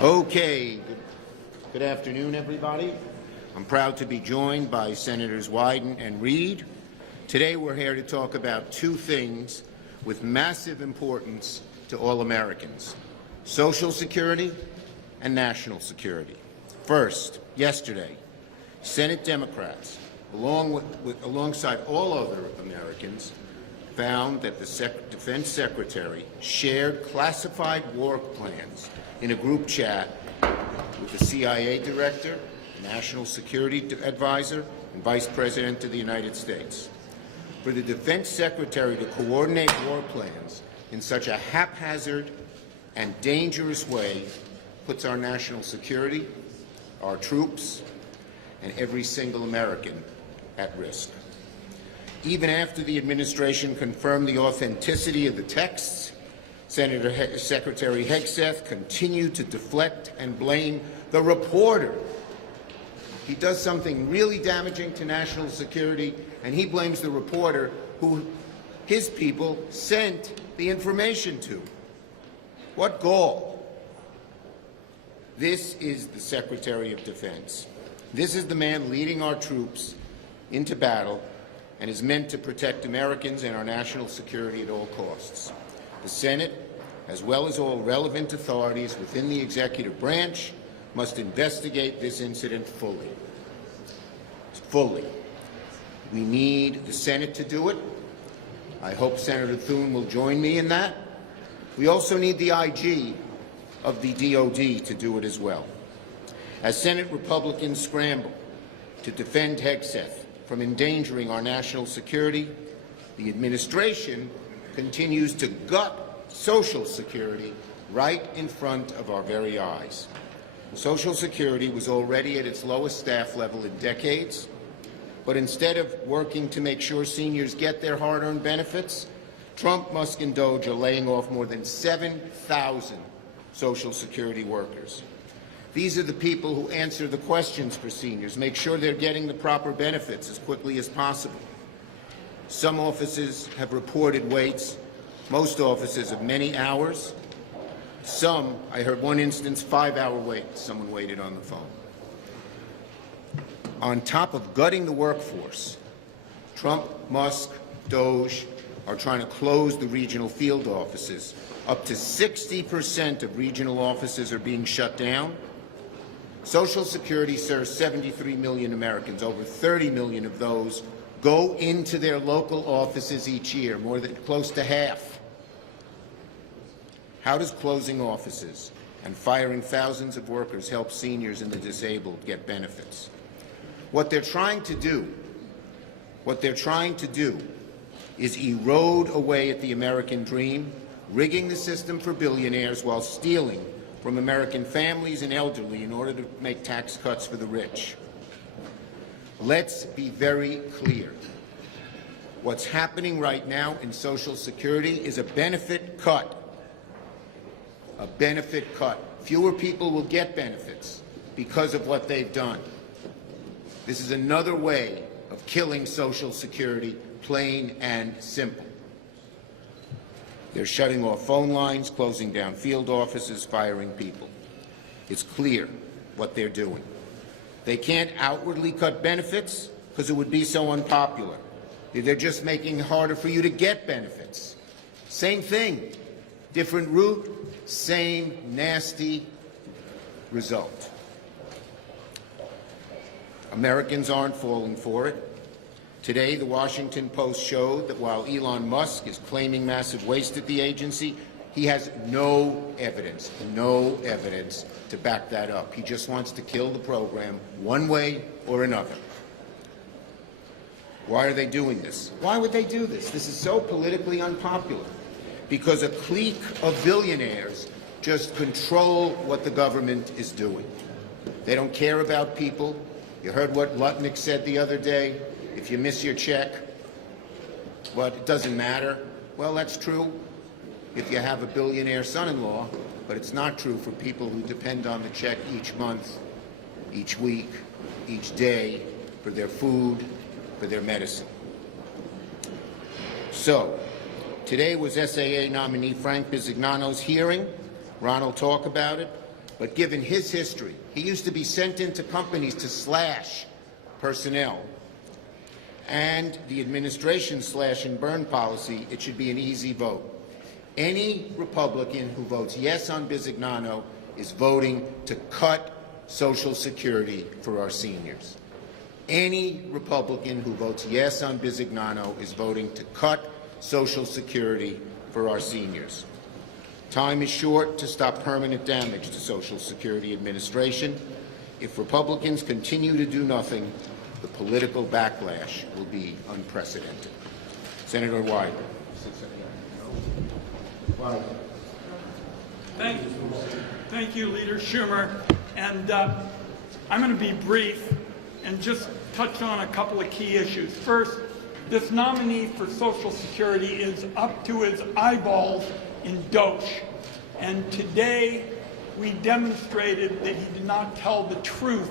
Okay, good afternoon, everybody. I'm proud to be joined by Senators Wyden and Reid. Today we're here to talk about two things with massive importance to all Americans: Social Security and national security. First, yesterday, Senate Democrats, alongside all other Americans, found that the Defense Secretary shared classified war plans in a group chat with the CIA Director, National Security Advisor, and Vice President of the United States. For the Defense Secretary to coordinate war plans in such a haphazard and dangerous way puts our national security, our troops, and every single American at risk. Even after the administration confirmed the authenticity of the texts, Secretary Hegseth continued to deflect and blame the reporter. He does something really damaging to national security, and he blames the reporter who his people sent the information to. What gall! This is the Secretary of Defense. This is the man leading our troops into battle and is meant to protect Americans and our national security at all costs. The Senate, as well as all relevant authorities within the executive branch, must investigate this incident fully. We need the Senate to do it. I hope Senator Thune will join me in that. We also need the IG of the DOD to do it as well. As Senate Republicans scramble to defend Hegseth from endangering our national security, the administration continues to gut Social Security right in front of our very eyes. Social Security was already at its lowest staff level in decades, but instead of working to make sure seniors get their hard-earned benefits, Trump must indulge in laying off more than 7,000 Social Security workers. These are the people who answer the questions for seniors, make sure they're getting the proper benefits as quickly as possible. Some offices have reported waits, most offices of many hours. Some, I heard one instance, 5-hour wait. Someone waited on the phone. On top of gutting the workforce, Trump, Musk, Doge are trying to close the regional field offices. Up to 60% of regional offices are being shut down. Social Security serves 73 million Americans. Over 30 million of those go into their local offices each year, more than close to half. How does closing offices and firing thousands of workers help seniors and the disabled get benefits? What they're trying to do is erode away at the American dream, rigging the system for billionaires while stealing from American families and elderly in order to make tax cuts for the rich. Let's be very clear. What's happening right now in Social Security is a benefit cut. A benefit cut. Fewer people will get benefits because of what they've done. This is another way of killing Social Security, plain and simple. They're shutting off phone lines, closing down field offices, firing people. It's clear what they're doing. They can't outwardly cut benefits because it would be so unpopular. They're just making it harder for you to get benefits. Same thing, different route, same nasty result. Americans aren't falling for it. Today, the Washington Post showed that while Elon Musk is claiming massive waste at the agency, he has no evidence to back that up. He just wants to kill the program one way or another. Why are they doing this? Why would they do this? This is so politically unpopular. Because a clique of billionaires just control what the government is doing. They don't care about people. You heard what Lutnick said the other day. If you miss your check, but it doesn't matter. Well, that's true if you have a billionaire son-in-law, but it's not true for people who depend on the check each month, each week, each day, for their food, for their medicine. So, today was SAA nominee Frank Bisignano's hearing. Ron will talk about it. but given his history, he used to be sent into companies to slash personnel, and the administration's slash and burn policy, it should be an easy vote. Any Republican who votes yes on Bisignano is voting to cut Social Security for our seniors. Any Republican who votes yes on Bisignano is voting to cut Social Security for our seniors. Time is short to stop permanent damage to Social Security administration. If Republicans continue to do nothing, the political backlash will be unprecedented. Senator Wyden. Thank you, Leader Schumer. And I'm going to be brief and just touch on a couple of key issues. First, this nominee for Social Security is up to his eyeballs in doge. And today, we demonstrated that he did not tell the truth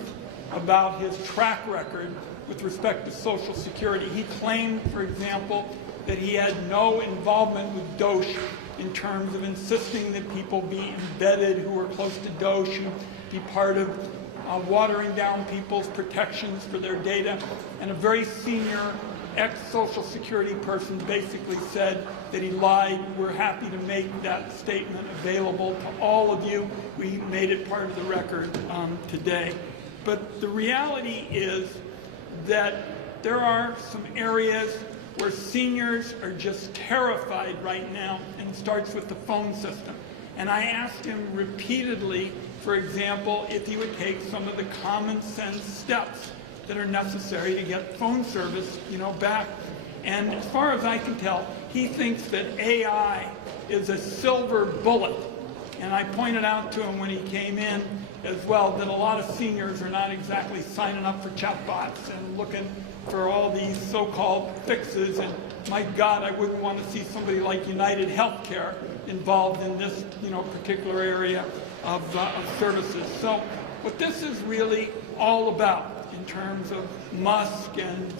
about his track record with respect to Social Security. He claimed, for example, that he had no involvement with DOSH in terms of insisting that people be embedded who were close to DOSH and be part of watering down people's protections for their data. And a very senior ex-Social Security person basically said that he lied. We're happy to make that statement available to all of you. We made it part of the record today. But the reality is that there are some areas where seniors are just terrified right now, and it starts with the phone system. And I asked him repeatedly, for example, if he would take some of the common sense steps that are necessary to get phone service, back. And as far as I can tell, he thinks that AI is a silver bullet. And I pointed out to him when he came in as well that a lot of seniors are not exactly signing up for chatbots and looking for all these so-called fixes. And my God, I wouldn't want to see somebody like United Healthcare involved in this, particular area of services. So what this is really all about in terms of Musk and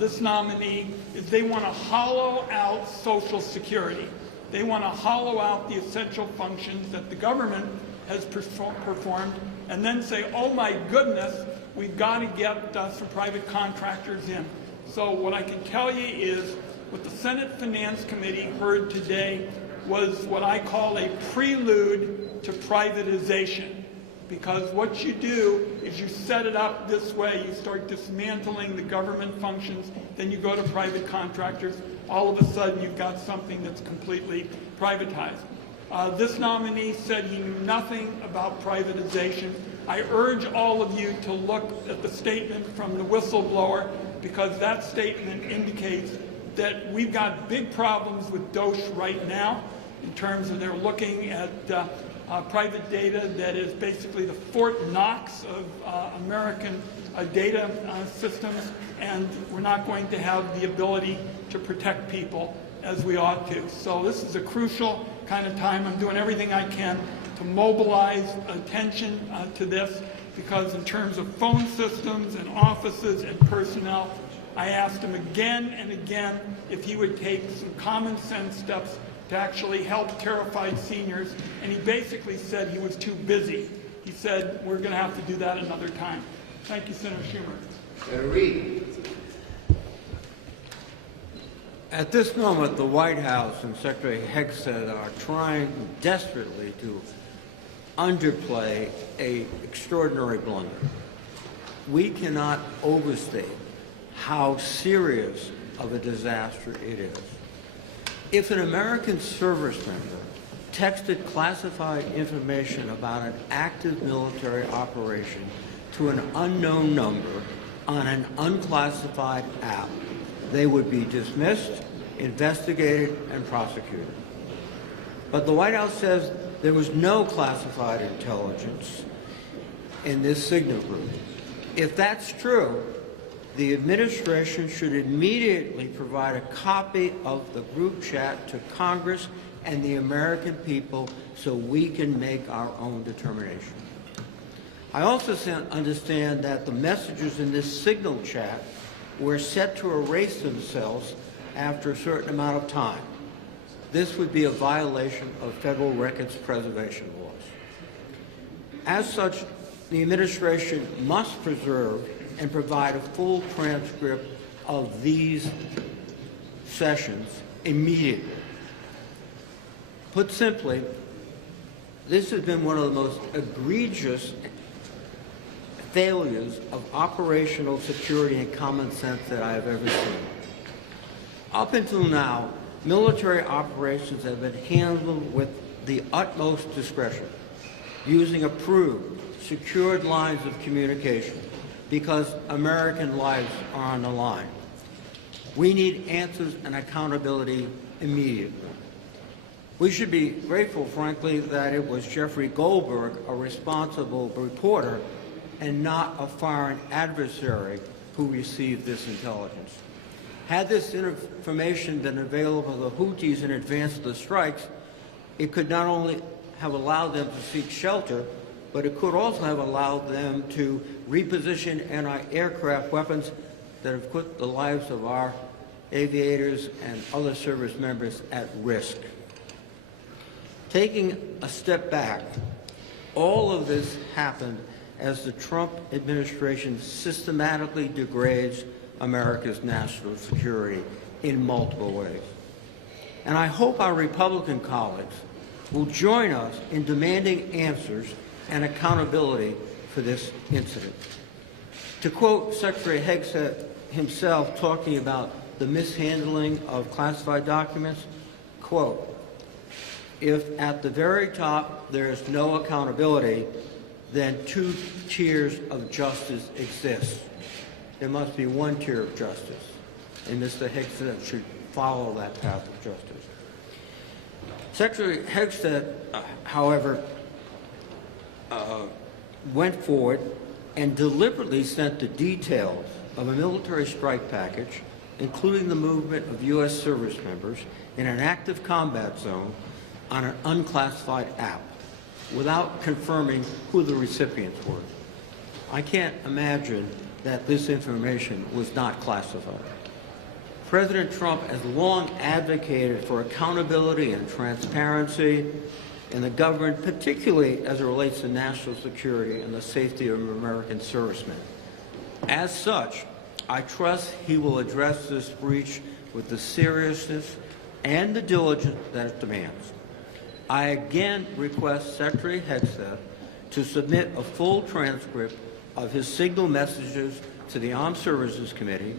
this nominee is they want to hollow out Social Security. They want to hollow out the essential functions that the government has performed and then say, oh my goodness, we've got to get some private contractors in. So what I can tell you is what the Senate Finance Committee heard today was what I call a prelude to privatization. Because what you do is you set it up this way, you start dismantling the government functions, then you go to private contractors, all of a sudden you've got something that's completely privatized. This nominee said he knew nothing about privatization. I urge all of you to look at the statement from the whistleblower, because that statement indicates that we've got big problems with DOSH right now in terms of they're looking at private data that is basically the Fort Knox of American data systems, and we're not going to have the ability to protect people as we ought to. So this is a crucial kind of time. I'm doing everything I can to mobilize attention to this, because in terms of phone systems and offices and personnel, I asked him again and again if he would take some common sense steps to actually help terrified seniors, and he basically said he was too busy. He said, we're going to have to do that another time. Thank you, Senator Schumer. Senator Reid. At this moment, the White House and Secretary Hegseth are trying desperately to underplay an extraordinary blunder. We cannot overstate how serious of a disaster it is. If an American service member texted classified information about an active military operation to an unknown number on an unclassified app, they would be dismissed, investigated, and prosecuted. But the White House says there was no classified intelligence in this signal group. If that's true, the administration should immediately provide a copy of the group chat to Congress and the American people so we can make our own determination. I also understand that the messages in this signal chat were set to erase themselves after a certain amount of time. This would be a violation of federal records preservation laws. As such, the administration must preserve and provide a full transcript of these sessions immediately. Put simply, this has been one of the most egregious failures of operational security and common sense that I have ever seen. Up until now, military operations have been handled with the utmost discretion, using approved, secured lines of communication, because American lives are on the line. We need answers and accountability immediately. We should be grateful, frankly, that it was Jeffrey Goldberg, a responsible reporter, and not a foreign adversary who received this intelligence. Had this information been available to the Houthis in advance of the strikes, it could not only have allowed them to seek shelter, but it could also have allowed them to reposition anti-aircraft weapons that have put the lives of our aviators and other service members at risk. Taking a step back, all of this happened as the Trump administration systematically degrades America's national security in multiple ways. And I hope our Republican colleagues will join us in demanding answers and accountability for this incident. To quote Secretary Hegseth himself talking about the mishandling of classified documents, quote, "If at the very top there is no accountability, then two tiers of justice exist. There must be one tier of justice, and Mr. Hegseth should follow that path of justice." Secretary Hegseth, however, went forward and deliberately sent the details of a military strike package, including the movement of U.S. service members in an active combat zone, on an unclassified app, without confirming who the recipients were. I can't imagine that this information was not classified. President Trump has long advocated for accountability and transparency in the government, particularly as it relates to national security and the safety of American servicemen. As such, I trust he will address this breach with the seriousness and the diligence that it demands. I again request Secretary Hegseth to submit a full transcript of his signal messages to the Armed Services Committee.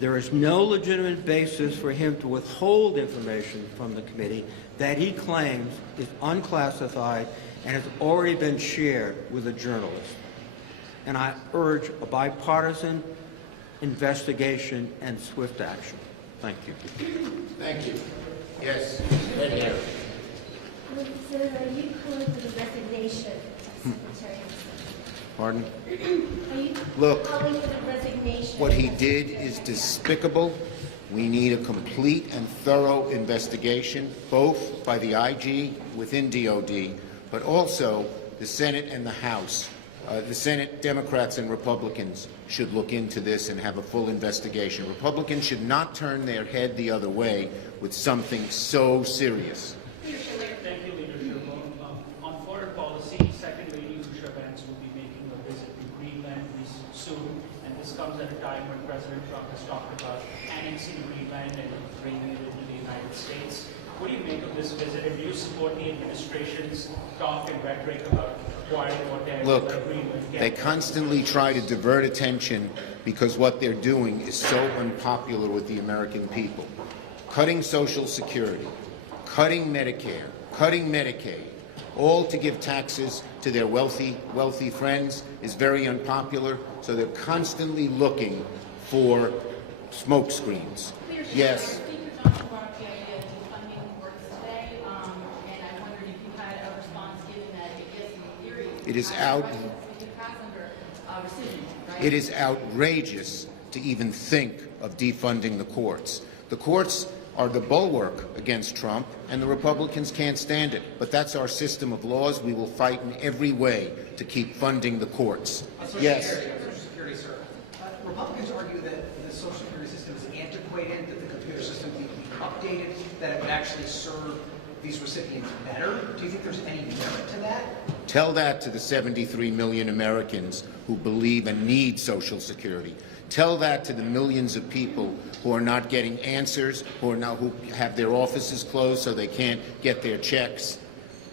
There is no legitimate basis for him to withhold information from the committee that he claims is unclassified and has already been shared with a journalist. And I urge a bipartisan investigation and swift action. Thank you. Thank you. Yes, right here. Senator, are you calling for the resignation of Secretary? Pardon? Are you Look, calling for the resignation? what he did is despicable. We need a complete and thorough investigation, both by the IG within DOD, but also the Senate and the House. The Senate, Democrats and Republicans should look into this and have a full investigation. Republicans should not turn their head the other way with something so serious. Thank you, Leader Schumer. On foreign policy, Second Lady Lucia Vance will be making a visit to Greenland soon, and this comes at a time when President Trump has talked about annexing Greenland and bringing it into the United States. What do you make of this visit, and do you support the administration's talk and rhetoric about acquiring whatever Greenland gets? They constantly try to divert attention because what they're doing is so unpopular with the American people. Cutting Social Security, cutting Medicare, cutting Medicaid, all to give taxes to their wealthy friends is very unpopular, so they're constantly looking for smoke screens. Yes. It is outrageous to even think of defunding the courts. The courts are the bulwark against Trump, and the Republicans can't stand it. But that's our system of laws. We will fight in every way to keep funding the courts. Yes. Social Security, sir. Republicans argue that the Social Security system is antiquated, that the computer system needs to be updated, that it would actually serve these recipients better. Do you think there's any merit to that? Tell that to the 73 million Americans who believe and need Social Security. Tell that to the millions of people who are not getting answers, who have their offices closed so they can't get their checks.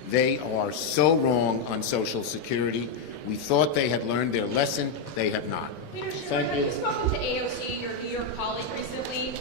They are so wrong on Social Security. We thought they had learned their lesson. They have not. Leader Thank Schumer, you. have you spoken to AOC, your New York colleague, recently?